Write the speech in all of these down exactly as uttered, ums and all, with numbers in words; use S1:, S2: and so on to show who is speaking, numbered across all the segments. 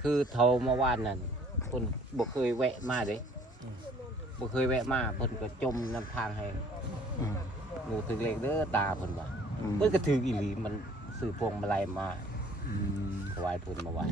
S1: คือเท่าเมื่อวานนั่นเพิ่นบ่เคยแวะมาเด้บ่เคยแวะมาเพิ่นก็จมน้ำทางให้หนูถึงเลขเด้อตาเพิ่นว่าเพิ่นก็ถืออีหลีมันซื้อพวงมาลัยมาถวายเพิ่นเมื่อวาน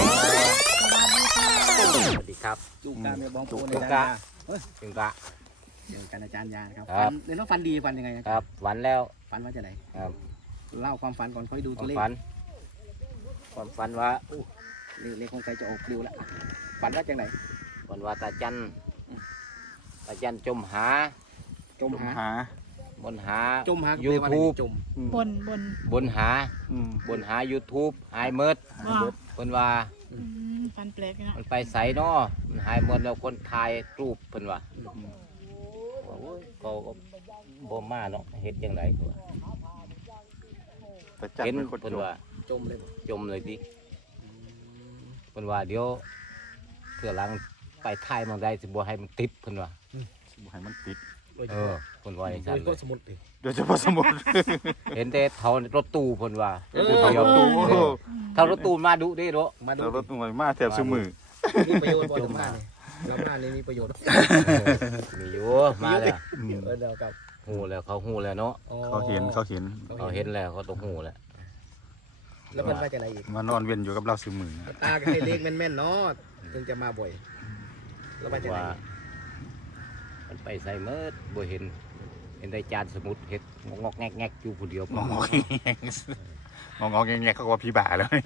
S1: สวัสดีครับ
S2: จุกการในบ้องปู
S1: จุ
S2: ใน
S1: ก
S2: จาน
S1: กะ
S2: ยา
S1: จุกะ
S2: เดี๋ยวกันอาจารย์ยาครับ
S1: ครับ
S2: ฝันเดี๋ยวน้องฟันดีฟันยังไง
S1: ครับฝันแล้ว
S2: ฟันว่าจะไหน
S1: ครับ
S2: เล่าความฝันก่อนค่อยดู
S1: ค
S2: ตัว
S1: วาม
S2: เลข
S1: ฝันความฝันว่า
S2: เลขเลขของใครจะออกปลิวแล้วฝันว่าจากไหน
S1: ฝันว่าตาจันตาจันจมหา
S2: จมหา
S1: บนหา
S2: จมหา
S1: YouTube
S2: จม
S3: บนบน
S1: บนหาบนหา YouTube หายเมิด
S3: ว่า
S1: เพิ่นว่า
S3: อืมฟันแปลกนะ
S1: มันไปใสเนาะมันหายหมดแล้วคนถ่ายรูปเพิ่นว่าโอ้ยเขาก็บ่มาเนาะเฮ็ดจังไดตัวเห็นเพิ่นว่า
S2: จมเลยบ่
S1: จมเลยดิเพิ่นว่าเดี๋ยวเทื่อหลังไปถ่ายหมองใดสิบ่ให้มันติดเพิ่นว่า
S4: บ่ให้มันติด
S2: โดย
S1: เอ
S2: เฉ
S1: อ
S2: พาะ
S1: เพิ่นว่าอย่าง
S2: โด
S1: นั้น
S2: ย
S1: เล
S2: ก็
S1: ย
S2: สมุดดิ
S4: โดยเฉพาะสมุด
S1: เห็นแต่เท่ารถตู้เพิ่นว่า
S2: เออ
S1: เดียว
S4: ตู้
S1: เออเท่ารถตู้มาดุเด้เนาะ
S2: มาดู
S4: แต่รถหน่วยมาแถบซุมือ
S2: มีประโยชน์บ่ธรรมะนี่ธรรมะนี่มีประโยชน์
S1: มีอยู่มาแล้ว
S2: เออเดี๋ยวกับ
S1: ฮู้แล้วเขาฮู้แล้วเนาะ
S2: อ๋อ
S4: เขาเห็นเขาเห็น
S1: เขาเห็นแล้วเขาต้องฮู้แล้ว
S2: แล้วเพิ่นว่าจะไหนอีก
S4: มานอนเวียนอยู่กับเราซุมือ
S2: ตาก็ให้เลขแม่นๆเนาะถึงจะมาบ่อยแล้วว่าจะไหน
S1: ว่ามันไปใส่เมิดบ่เห็นเห็นได้จานสมุดเฮ็ดงอกๆแงกๆอยู่ผู้เดียว
S4: งองงงองงแงๆเขาว่าพี่บ่าแล้ว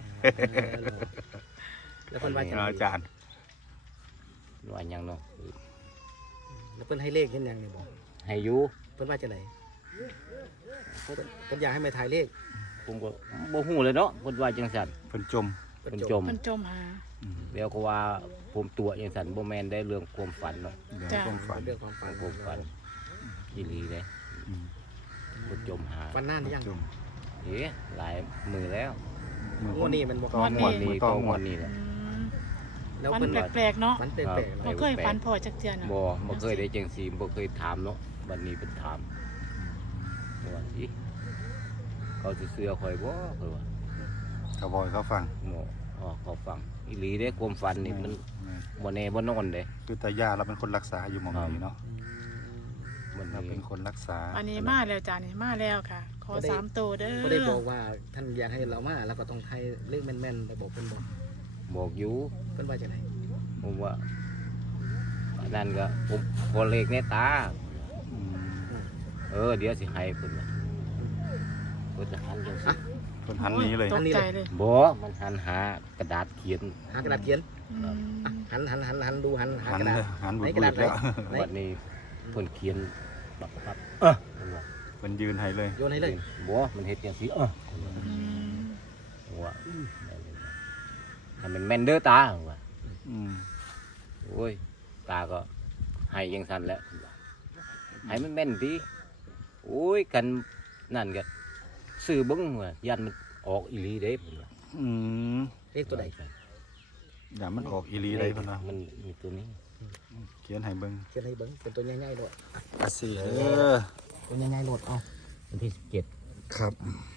S2: แล้วเพิ่นว่าจะไหน
S4: อาจารย์
S1: ว่าหยังเนาะ
S2: แล้วเพิ่นให้เลขเห็นยังนี่บ่
S1: ให้อยู่
S2: เพิ่นว่าจะไหนเพิ่นเพิ่นอยากให้มาถ่ายเลข
S1: ผมก็บ่ฮู้เลยเนาะเพิ่นว่าจังซั่น
S4: เพิ่นจม
S1: เพิ่นจม
S3: มันจมหา
S1: เดี๋ยวก็ว่าผมตัวจังซั่นบ่แม่นได้เรื่องความฝันเนาะ
S4: เดี๋ยว
S3: จ้ะ
S4: ต้องฝัน
S2: เรื่องความฝัน
S1: ความฝันอีหลีเด้เพิ่นจมหา
S2: ฝันนานหรือยัง
S4: จม
S1: เอ๊ะหลายมือแล้ว
S4: มือ
S2: วันนี้มันบ่
S4: ต้องหมด
S1: นี่
S4: มือ
S1: ก็
S4: ต้องหม
S1: วั
S4: ด
S1: นนี้แหละ
S3: อืม
S2: แล้ว
S3: ฟัน
S2: เพิ่นว่า
S3: แปลกๆเนาะ
S2: ฝันแปลกๆ
S3: บ่
S2: เนาะ
S3: เคยฟันพอจักเทื่อนะ
S1: บ่บ่เคยได้จังซี่บ่เคยถามเนาะวันนี้เพิ่นถามว่าสิเขาสิเชื่อข่อยบ่เพิ่นว่า
S4: เขาบอกให้เขาฟัง
S1: หมออ๋อเขาฟังอีหลีเด้ความฝันนี่มันบ่แน่บ่นอนเด้
S4: คือตายาเราเป็นคนรักษาอยู่หมองนี้เนาะ
S1: มัน
S4: เราเป็นคนรักษา
S3: อันนี้มาแล้วจ้านี่มาแล้วค่ะ ขอสามตัวเด้อ
S2: บ่ได้บอกว่าท่านอยากให้เรามาแล้วก็ต้องให้เลขแม่นๆไปบอกเพิ่นบอก
S1: บอกอยู่
S2: เพิ่นว่าจะไหน
S1: ผมว่าอันนั้นก็ผมพอเลขในตา
S4: อืม
S1: เออเดี๋ยวสิให้เพิ่นว่าเพิ่นจะหันจังซี่
S4: เพิ่นหันหนี้เลย
S3: ตกใจเลย
S1: บ่มันหันหากระดาษเขียน
S2: หากระดาษเขียน
S3: อืม
S2: หันหันหันหันดูหันหา
S4: หัน
S2: กระดา
S4: เล
S2: ษ
S4: ยหันบุ
S2: ไหน
S4: ด
S2: กระ
S4: บุ
S2: ดาษ
S4: ดแล้ว
S2: ไหน
S1: วันนี้เพิ่นเขียนบักบักเพิ่นว่า
S4: เพิ่นยืนให้เลย
S2: โยนให้เลย
S1: บ่มันเฮ็ดจังซี่เออ
S3: อืม
S1: ว่าให้มันแม่นเด้อตาว่า
S4: อืม
S1: โอ้ยตาก็ให้จังซั่นแหละให้มันแม่นติโอ้ยกันนั่นก็ซื้อเบิ่งว่ายันมันออกอีหลีเด้เพิ่นว่า
S4: อืม
S2: เลขตัวใด
S4: อย่ามันออกอีหลีเลยเพิ่นว่า
S1: มันมีตัวนี้
S4: เขียนให้เบิ่ง
S2: เขียนให้เบิ่งเป็นตัวใหญ่ๆโลด
S4: อาซีเด้อ
S2: ตัวใหญ่ๆโลดเอา
S1: วันที่สิบเจ็ด
S4: ครับ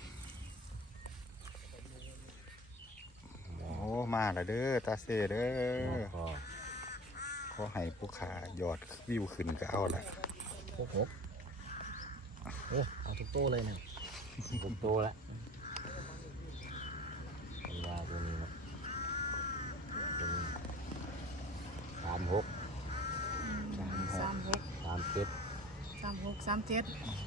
S4: โอ้มาแล้วเด้อตาเซเด้อ
S1: ก็
S4: ขอให้ผู้ขายอดวิวขึ้นก็เอาละ
S2: หกหกโอ้เอาทุกโตเลยนะ
S1: ผมโตแล้วเป็นยาตัวนี้นะเป็นสามหก
S3: สามหก
S1: สามเจ็ด
S3: สามหกสามเจ็ด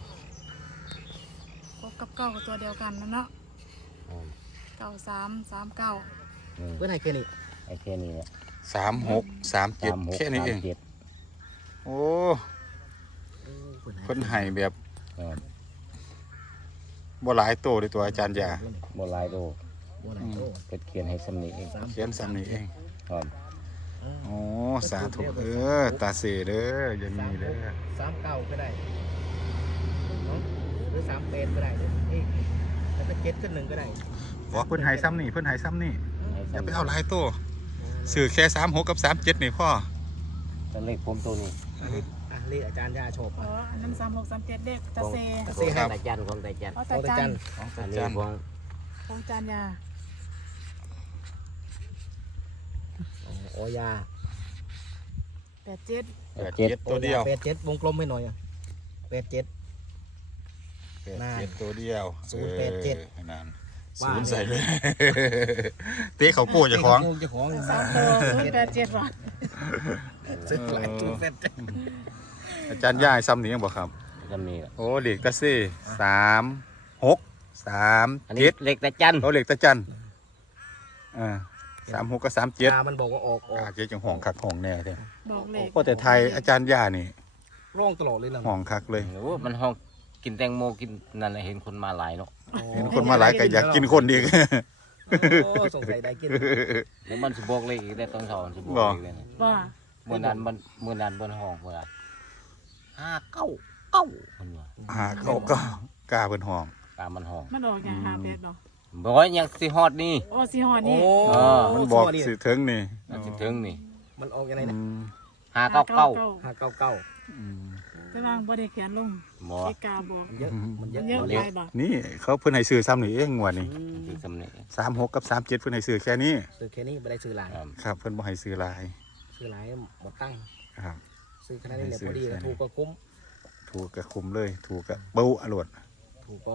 S3: พบกับเก้าก็ตัวเดียวกันนะเนาะ
S1: อืม
S3: เก้าสามสามเก้า
S1: อืม
S2: เพื่อนให้แค่นี้
S1: ไอ้แค่นี้แหละ
S4: สามหกสามเจ็ด
S1: สามหก
S4: แค่นี้เอง
S1: สามเจ็ด
S4: โอ้
S2: โอ้เพิ่นให้
S4: เพิ่นให้แบบ
S1: เออ
S4: บ่หลายโตเลยตัวอาจารย์ยา
S1: โบราณโต
S2: บ่หลายโต
S1: เกิดเขียนให้สำนีเอง
S2: สาม
S4: เขียนซ้ำนี่เอง
S1: ครับ
S4: โอ้สาธุเออตาเสเด้ออย่ามีเด้อ
S2: สามเก้าก็ได้เนาะหรือสามแปดก็ได้เด้อเอ้ยแล้วก็เจ็ดขึ้นหนึ่งก็ได้
S4: บอกเพิ่นให้ซ้ำนี่เพิ่นให้ซ้ำนี่
S1: ให้
S4: อย่า
S1: สำ
S4: ไป
S1: นี
S4: เอาหลายโตซื้อแค่สามหกกับสามเจ็ดนี่พ่อ
S1: แต่เลขผมตัวนี้
S2: อันนี้อ่ะเรียกอาจารย์ย่าโชค
S3: อ๋ออันนั้นสามหกสามเจ็ดเด็กตาเซ
S2: ตา
S1: ข
S2: เซ
S1: อง
S2: ครับ
S1: ตาจันของตาจัน
S3: อ๋อ
S2: โต
S3: ตา
S2: ตา
S3: จั
S2: จั
S3: น
S2: น
S4: ของ
S1: อั
S4: ตาน
S1: นี้
S4: จัน
S1: ของ
S3: ของจานยา
S2: โอยา
S3: แปดเจ็ด
S4: แปดเจ็ดตัวเดียว
S2: แปดเจ็ดวงกลมให้หน่อยอ่ะแปดเจ็ด
S4: แปดเจ็ดตัวเดียว
S2: ศูนย์แปดเจ็ด
S4: ออนั่น
S2: ว่า
S4: ศูนย์ใส่เลย เตะเขาโป้เจ้าของ
S2: เจ้าของ
S3: สามตัวศูนย์แปดเจ็ดว่ะ
S2: ซื้อหลายจุดเป็ด
S4: อาจารย์ย่ายซ้ำนี้ยังบอกครับ
S1: ก็มีอะ
S4: โอ้เหล็กตะเซ่สามหกสาม
S1: อันนี้
S4: เจ็ด
S1: เล็กแต่จัน
S4: โอ้เหล็กตะจันอ่าสามหกกับสามเจ็ด
S2: ตามันบอกว่าออกออก
S4: อาเจ๊จังห้องคักห้องแน่เท่
S3: บอกเลข
S4: ก็แต่ไทยอาจารย์ย่านี่
S2: ร่องตลอดเลยล่ะ
S4: ห้องคักเลย
S1: โอ้มันห้องกินแตงโมกินนั่นแหละเห็นคนมาหลายเนาะ
S4: เห็นคนมาหลายก็อยากกินคนอีก
S2: โอ้สงสัยได้กิน
S1: แล้วมันสิบอกเลขอีกได้ตอนเช้ามันสิบอก
S4: บ่
S1: เลขเลยนะ
S3: ว่า
S1: เมื่อนั้นมันเมื่อนั้นบนห้องเมื่อไหร่ห้าเก้าเก้ามันว่า
S4: หาเขาก็กล้าเป็นห้อง
S1: ตามมันห้อง
S3: มันออกอย่างหาแปดเนาะ
S1: บอกว่ายังสิฮอดนี่
S3: โอ้สีหอด
S2: โอ้
S3: นี่
S1: เออ
S4: มันบอกสื่อถึงนี่
S1: มันสิถึงนี่
S2: มันออกยังไง
S4: อื
S2: เนี่ย
S4: ม
S1: ห้าเก้าเก้า
S2: ห้าเก้าเก้า
S4: อืม
S3: กำลังบ่ได้เขียนลง
S1: หมอ
S3: เอกาบอก
S2: มันเยอะมันเย
S3: มั
S2: อะ
S3: นเยอะ
S1: เรียก
S3: ไปบ่
S4: นี่เขาเพิ่นให้ซื้อซ้ำนี่เองงวดนี่
S2: อืม
S1: คือสำเนียง
S4: สามหกกับสามเจ็ดเพิ่นให้ซื้อแค่นี้
S2: ซื้อแค่นี้ไม่ได้ซื้อหลาย
S1: ครับ
S4: ครับเพิ่นบ่ให้ซื้อหลาย
S2: ซื้อหลายหมดตั้ง
S4: ครับ
S2: ซื้อแค่นั้นนี่แหละพอดีถูกก็คุ้ม
S4: ถูกกับคุมเลย ถูกกับเบ้าอรวด
S2: ถูกก็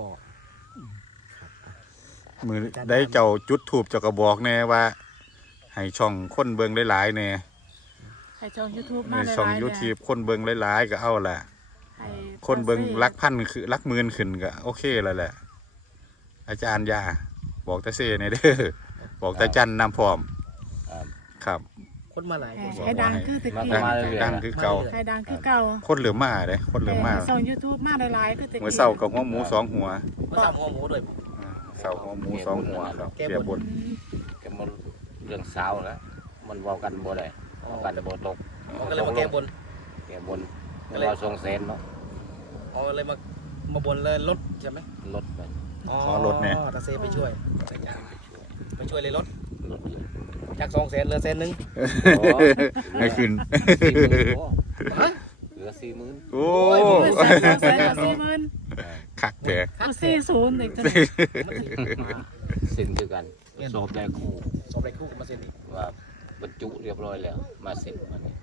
S4: มือได้เจ้าจุดถูบเจ้าก็บอกแน่ว่า ให้ช่องคนเบิงหลายๆแน่
S3: ให้ช่อง YouTube
S4: ใน
S3: มาหลายๆ
S4: ช่อง
S3: เนี่ย
S4: YouTube คนเบิงหลายๆก็เอาแหละ
S3: ให้
S4: คนเบิงลักพันคือลักหมื่นขึ้นก็โอเคแล้วแหละ อาจารย์ยาบอกตาเซ่ในเด้อบอกตาจันนำพร้อม
S1: ครับ
S4: ครับ
S2: คนมาหลาย
S3: ให้
S2: คน
S3: ให้ดังคือตะ
S1: มา
S3: กี้
S1: ก็มาเรื่อยๆ
S4: ดังคือเก่า
S3: ให้ดังคือเก่า
S4: คนเหลือมาเด้คนเหลือมา
S3: ให้ช่อง YouTube มาหลายๆคือตะกี้
S4: เมื่อเช้ากับหัวหมูสองหัว
S2: มาทำหัวหมูด้วย
S4: เช้าหัวหมูสองหัวเกียบน
S3: อืม
S1: ก็มันเรื่องสาวแล้วมันเว้ากันบ่ได้เว้ากันบ่ตก
S2: ก็เลยมาแก้บน
S1: แกบนก็เราส่งเซนเนาะ
S2: อ๋อเลยมามาบนเลยรถใช่ไหม
S1: ลดไป
S4: ขอรถเนี่ย
S2: ตาเซไปช่วยไปช่วยเลยรถ
S1: ลดเลย
S2: จากสองแสนเหลือแสนหนึ่ง
S1: โอ้
S4: ให้ขึ้น
S1: สี่หมื่นพอเหลือสี่หมื่น
S4: โอ้
S3: เงินแสนสองแสนกับสี่หมื่น
S4: คักแต่
S3: เอาสี่ศูนย์อีกจัง
S1: สินคือกันสอบได้ครู
S2: สอบไรคู่มาเซ็นอีก
S1: ว่าบรรจุเรียบร้อยแล้ว มาเสร็จวันนี้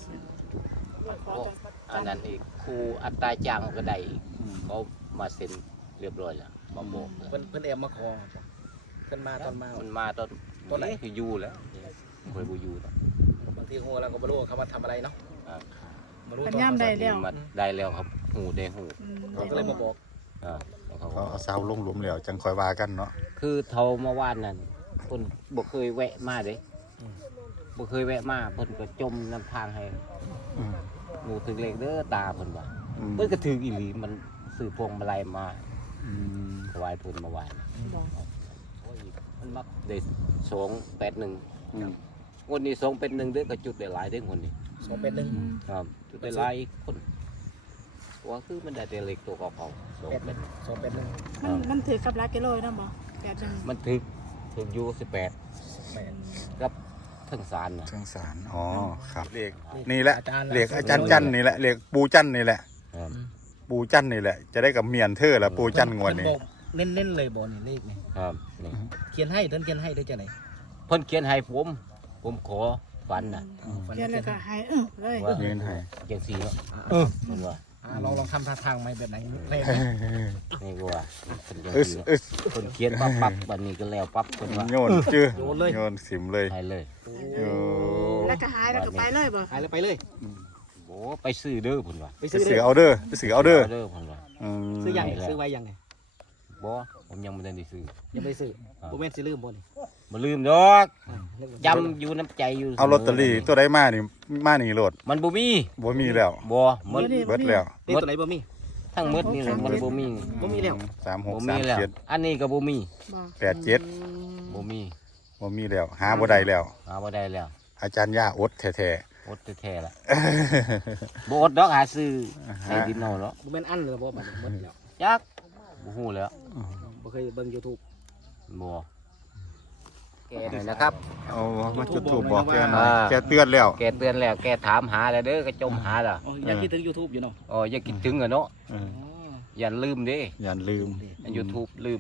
S1: อันนั้นอีกครูอัตราจ้างก็ได้อีกเขามาเซ็นเรียบร้อยแล้วมาบอกแล้ว
S2: เพิ่นเพิ่นแอบมาคอเพิ่นมาตอนมา
S1: มันมาตอน
S2: ตอนไหน
S1: คืออยู่แล้วเคยบูอยู่แล้ว
S2: บางทีหัวเราก็ไม่รู้ว่าเขามาทำอะไรเนาะ
S1: อ่า
S2: มารู้
S3: เป็น
S2: ตอน
S3: ย่ำได้แล้ว
S1: มาได้แล้วครับหูได้หู
S3: อืม
S2: เขาก็เลยมาบอก
S1: อ่าแล้วเขา
S4: เขา
S1: ก็
S4: เอาเสาลงหลุมแล้วจังคอยว่ากันเนาะ
S1: คือเท่าเมื่อวานนั่นคนบ่เคยแวะมาเด้บ่เคยแวะมาเพิ่นก็จมน้ำทางให้
S4: อืม
S1: หนูถึงเลขเด้อตาเพิ่นว่า
S4: อืม
S1: เพิ่นก็ถืออีหลีมันซื้อพวงมาลัยมา
S4: อืม
S1: ถวายเพิ่นเมื่อวาน
S3: บอก
S1: โอ้ยมันมักได้สองแปดหนึ่ง
S4: อืม
S1: คนนี้สองเป็นหนึ่งเด้อก็จุดได้หลายเด้อคนนี้
S2: สองเป็นหนึ่ง
S1: ครับจุดได้หลายคนว่าคือมันได้แต่เล็กตัวเก่าๆสอง
S2: แปด
S1: เป็น
S2: สองเป็นหนึ่ง
S3: มันมันถือกับลักกิโลนะบ่แปดจัง
S1: มันถึกถึกอยู่สิบแปด
S2: แปด
S1: กับทั้งสารนะ
S4: เชิงสารอ๋อครับเลขนี่แหละ
S2: อาจารย์
S4: เลขอาจารย์จันนี่แหละเลขปูจันนี่แหละ
S1: ครับ
S4: ปูจันนี่แหละจะได้กับเมียนเธอละปูจันงวดนี้
S2: เน้นเน้นๆเลยบอลนี่เลขนี่
S1: ครับนี่
S2: เขียนให้เดินเขียนให้ด้วยจะไหน
S1: เพิ่นเขียนให้ผม ผมขอฝันน่ะ
S3: เขียนเลยก็ให้เออเลย
S1: ว่า
S4: เงินให้
S1: เขียนสีเนาะเพิ่นว่า
S2: อ่าลองลองทำท่าทางไหมแบบไหนเลข
S1: นี่ก็ว่าเพิ่นเขียน
S4: เอส
S1: สี
S4: เอส
S1: เพิ่นเขียนปั๊บปั๊บบัดนี้ก็แล้วปั๊บเพิ่นว่า
S4: โยนจื้อโยนสิมเลย
S1: ให้เลย
S4: โอ้
S3: แล้วก็หายแล้วก็ไปเลยบ่
S2: หายเลยไปเลย
S1: โอ้ไปซื้อเด้อเพิ่นว่า
S2: ไป
S4: ไป
S2: ซื้อเล
S4: เสื
S2: ย
S4: อเอาเด้อไปเสือเอาเด้อ
S1: เด้อเพิ่นว่า
S4: อืม
S2: ซื้อยังซื้อไว้ยังไง
S1: บ่ผมยังบ่ได้ซื้อ
S2: ยังไม่ซื้อโมเมนต์ซื้อลืมบอล
S1: บ่ลืมดอกจำอยู่น้ำใจอยู่
S4: เอาลอตเตอรี่ตัวใดมานี่มานี่โหลด
S1: มันบ่มี
S4: บ่มีแล้ว
S1: บ่หมด
S4: เบิดแล้ว
S2: เลขตัวไหนบ่มี
S1: ทั้งหมดนี่แหละมันบ่มี
S2: บ่มีแล้ว
S4: สามหก
S1: บ่
S4: สา
S1: มี
S4: ม
S1: แล้ว
S4: เจ็ด
S1: อันนี้ก็บ่มี
S3: บ่
S4: แปดเจ็ด
S1: บ่มี
S4: บ่มีแล้ว หาบ่ได้แล้ว
S1: หาบ่ได้แล้ว
S4: อาจารย์ย่าอดแท้
S1: อดแท้ๆล่ะบ่อดดอกหาซื้อให้ดินเอาเนาะ
S2: โมเมนต์อันเลยบ่บัดนี้หมดแล้ว
S1: จักบ่ฮู้แล้ว
S2: บ่เคยเบิ่ง YouTube
S1: บ่แกหน่อยนะครับ
S4: ๆเอามาจุดถูกบอกแกหน่อย
S1: อ่า
S4: แกเตือนแล้ว
S1: แกเตือนแล้วแกถามหาแล้วเด้อก็จมหาล่ะ
S2: อยากคิดถึง YouTube อยู่เนาะ
S1: อ๋ออย่าคิดถึงอะเนาะ
S4: อืม
S1: อย่าลืมเด้
S4: อย่าลืม
S1: YouTube ลืม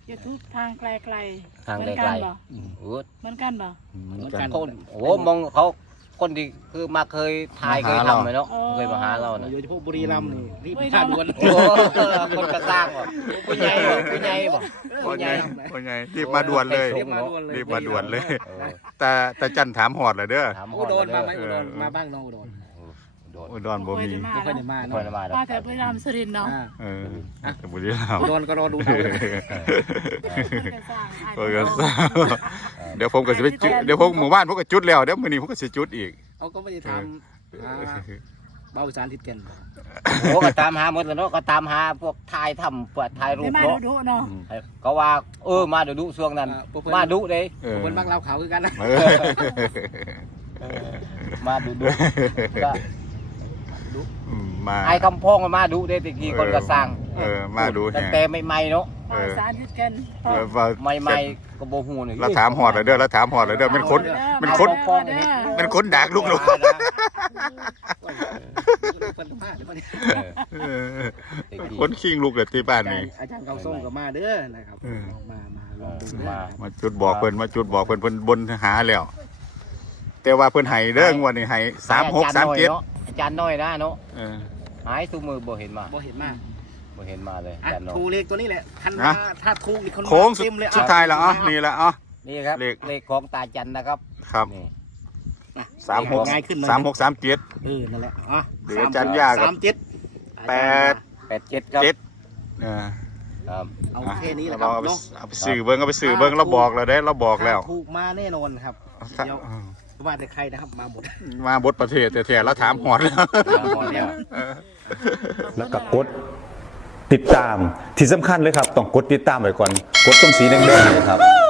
S3: YouTube ทางไกลๆ
S1: ทาง
S3: เหมือน
S1: ไกล
S3: กันบ่
S1: ๆเออ
S3: เหมือนกันบ่
S2: เหมือนกัน
S1: คนโอ้มองเขาคนที่คือมาเคยถ่ายเคยทำไหมเนาะเคยมาหาเราน่ะ
S2: โดยเฉพาะบุรีรัมย์นี่รีบพาดวน
S1: โอ้คนกระซ้างบ่ผู้ใหญ่บ่ผู้ใหญ่บ่
S4: พ่อใหญ่พ่อใหญ่รีบมาด่วนเลย
S2: รีบมาด่วนเลย
S4: รีบมาด่วนเลย
S1: เออ
S4: แต่แต่จันถามหอดเลยเด้อ
S1: ถาม
S2: อุดรมาไหมอุดรมาบ้างน้องอุดร
S1: โดน
S4: อุดรบ่มี
S2: ไม่ค่อยได้มา
S1: คอย
S2: เนาะ
S1: มาแล้ว
S3: มาแต่บุรีรัมย์สุรินทร์เนาะ
S2: อ่า
S4: เออแต่บุรีรัมย์
S2: อุดรก็รอดูเอาเลย
S4: เออก็ทราบเดี๋ยวผมก็สิไปจุดเดี๋ยวผมหมู่บ้านผมก็จุดแล้วเดี๋ยวมื้อนี้ผมก็สิจุดอีก
S2: เอาก็ไม่ได้ทำอ่าเบาสารทิศกัน
S1: โอ้ก็ตามหาหมดแล้วเนาะก็ตามหาพวกถ่ายทำพวกถ่ายรู
S3: ได้
S1: ป
S3: มา
S1: เนาะ
S3: ดูเนาะ
S1: ก็ว่าเออมาเดี๋ยวดูช่วงนั้น มาดูเด้
S4: เออ
S2: คนบ้างเราเขาคือกันนะ
S4: เออ
S1: มาดูดูก็
S4: อืมมา
S1: ไอ้คำพ้องมันมาดูเด้ตะกี้คนก็สร้าง
S4: เออมาดู
S1: ตั้ง
S4: แฮะ
S1: แต่ใหม่ๆเนาะ
S3: ปล่อยสารยึดกัน
S4: เออว่า
S1: ใหม่ๆก็บ่ฮู้นี่
S4: เราถามหอดเลยเด้อเราถามหอดเลยเด้อเป็นคนเป็นคน
S1: พ้องอย่างนี้
S4: เป็นคนดักลูกหลง
S2: คนพลาดเดี๋ยวมัน
S4: เออคนขิงลูกเลยที่บ้านนี่
S2: อาจารย์เขาส่งกับมาเด้อนะครับมามาลองดูเด้อ
S1: มา
S4: มาจุดบอกเพิ่นมาจุดบอกเพิ่นเพิ่นบนหาแล้ว แต่ว่าเพิ่นให้เด้องวดนี้ให้สามหกสามเจ็ด
S1: อาจารย์น้อยนะเนาะ
S4: เออ
S1: หายทุกมือบ่เห็นมา
S2: บ่เห็นมาก
S1: บ่เห็นมาเลยอา
S2: อ่ะ
S1: จารย์น้อย
S2: ทูเลขตัวนี้แหละทัน
S4: ฮะ
S2: มาถ้าทูมีคนมา
S4: โค้งสุด
S2: เต็มเลย
S4: สุดท้ายแล้วอ๋อนี่แหละอ๋อ
S1: นี่ครับ
S4: เลข
S1: เลขของตาจันนะครับ
S4: ครับ
S1: นี่
S4: สามหก
S2: ง่ายขึ้นเลย
S4: สามหกสามเจ็ด
S2: เออนั่นแหละอ่ะ
S4: เดี๋ยวอาจารย์ย่ากับ
S2: สามเจ็ด
S4: แปด
S1: แปดเจ็ดครับ
S4: เจ็ดเออ
S1: ครับ
S2: เอาแค่นี้แหละค
S4: เรา
S2: รับ
S4: เอาไป
S2: เนาะ
S4: เอาไปสื่อเบิ้งเอาไปสื่อเบิ้งเราบอกแล้วได้เราบอกแล้ว
S2: ถูกมาแน่นอนครับ
S4: ถ้า
S2: เดี๋ยวว่าแต่ใครนะครับมาหมด
S4: มาบทประเทศแต่แท้ๆเราถามหอดแล้ว
S1: พอแล้ว
S5: แล้วก็กดติดตามที่สำคัญเลยครับ ต้องกดติดตามไว้ก่อน กดตรงสีแดงๆเลยครับ